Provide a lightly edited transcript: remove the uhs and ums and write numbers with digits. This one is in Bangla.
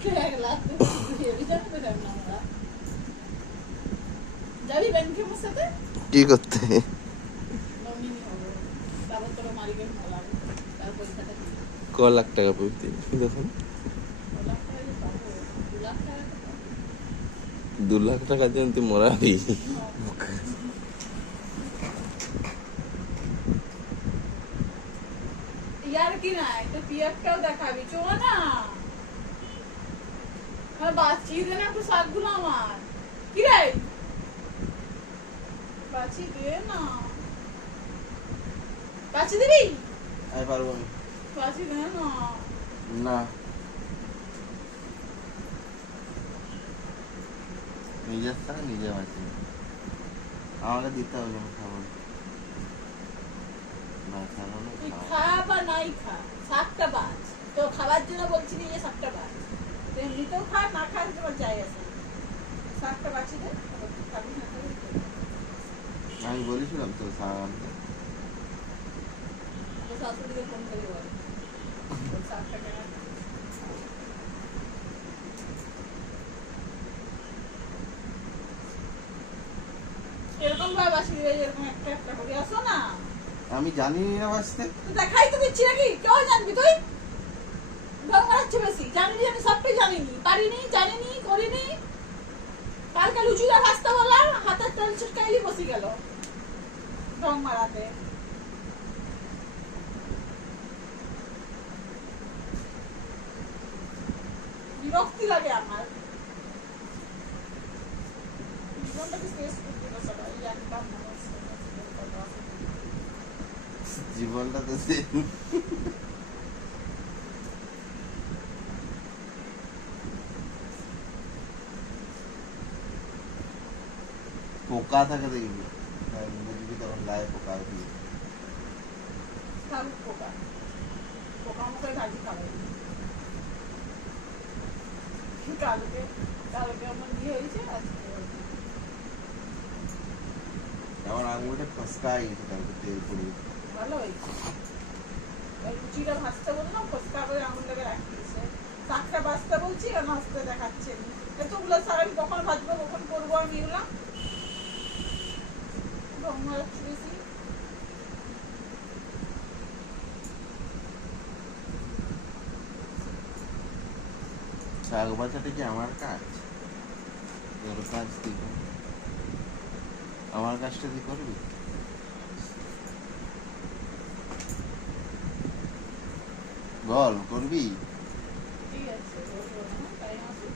কি করতে? ক লাখ টাকা পেতে দেখুন, 2 লাখ টাকার জন্য তুই মরাবি? ইয়ার কি নাই তো পিএফটাও দেখাবি, চো না বাঁচিয়ে দে না একটু শাকগুলো আমার। কি রে বাঁচিয়ে দে না, বাঁচিয়ে দিবি? আমি পারবো না। বাঁচিয়ে দে না। না, নিজের শাক নিজে বাঁচি, আমাকে দিতে হবে না। খাবো তুই খা বা নাই খা, শাকটা বাঁচ। তো খাবার জন্য বলছি যে শাকটা বাঁচ, এমনিতেও খা না খা তোমার যাই আছে, শাকটা বাঁচিয়ে দে। খাবি না খাবি আমি বলেছিলাম তো শাক আনতে। শাশুড়িকে ফোন করে বল শাকটা কেনা। এরকম ভাবে বাঁচিয়ে দিবে, এরকম একটা একটা করে আসো না। আমি জানি না বাঁচতে। দেখাই তো দিচ্ছি নাকি, কেউ জানবি তুই? ঢং মারাচ্ছে বেশি, জানিনি আমি সবটাই জানিনি, পারিনি, জানিনি, করিনি। কালকে লুচিটা ভাজতে বললাম, হাতের তেল ছিটকাইলি বসে গেল ঢং মারাতে। বিরক্তি লাগে আমার, জীবনটাকে শেষ করে দিল সবাই একটা মানুষ। জীবনটা তো সে পোকা থাকে দেখবি, বুঝবি তখন গায়ে পোকা দিয়ে। পোকা পোকা মুখে ভাজি খাবে। কালকে কালকে আমার বিয়ে হয়েছে, আজকে আমার আঙুলটা ফসকা গেছে কালকে তেল পড়ে। ভালো হয়েছে। লুচিটা ভাজতে বললাম, ফসকা করে আঙুলটাকে রাখিয়েছে। শাকটা ভাজতে বলছি আর ভাজতে দেখাচ্ছে। এতগুলো শাক আমি কখন ভাজবো, কখন করবো আমি এগুলা? ঢং মারাচ্ছি বেশি। শাক বাজাটা কি আমার কাজ? তোর কাজ তুই কর। আমার কাজটা তুই করবি? বল, করবি? ঠিক আছে, বলবো না, তাই আসো।